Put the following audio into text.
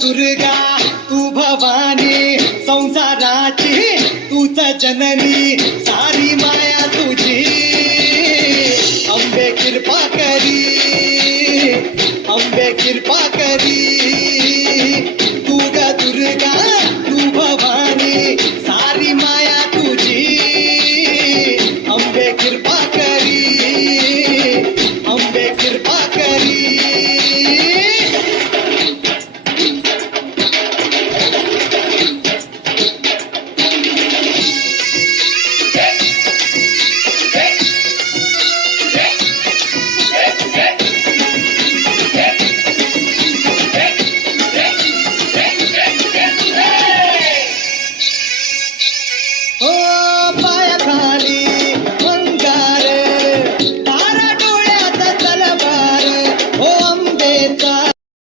दुर्गा तू भवानी संसाराची तूच जननी सारी माया तुझी अंबे कृपा करी अंबे कृपा करी